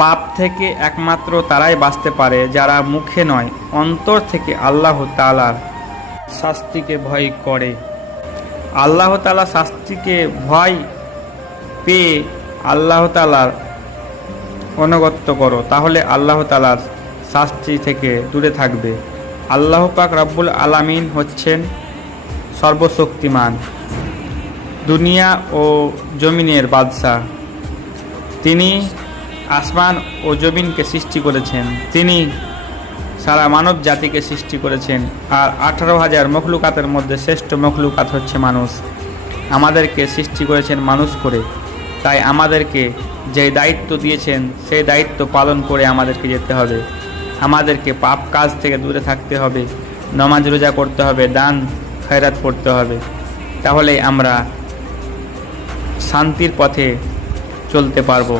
পাপ থেকে একমাত্র তারাই বাঁচতে পারে যারা মুখে নয় অন্তর থেকে আল্লাহ তাআলার শাস্তিকে ভয় করে। আল্লাহ তাআলা শাস্তিকে ভয় পেয়ে আল্লাহ তাআলার অনুগত্য করো, তাহলে আল্লাহ তাআলার শাস্তি থেকে দূরে থাকবে। আল্লাহ পাক রব্বুল আলামিন হচ্ছেন সর্বশক্তিমান, দুনিয়া ও জমিনের বাদশাহ। তিনি আসমান ও জমিনকে সৃষ্টি করেছেন, তিনি সারা মানব জাতিকে সৃষ্টি করেছেন। আর 18,000 মখলুকাতের মধ্যে শ্রেষ্ঠ মখলুকাত হচ্ছে মানুষ। আমাদেরকে সৃষ্টি করেছেন মানুষ করে, তাই আমাদেরকে যে দায়িত্ব দিয়েছেন সেই দায়িত্ব পালন করে আমাদেরকে যেতে হবে। আমাদেরকে পাপ কাজ থেকে দূরে থাকতে হবে, নামাজ রোজা করতে হবে, দান খয়রাত করতে হবে, তাহলে আমরা শান্তির পথে চলতে পারবো।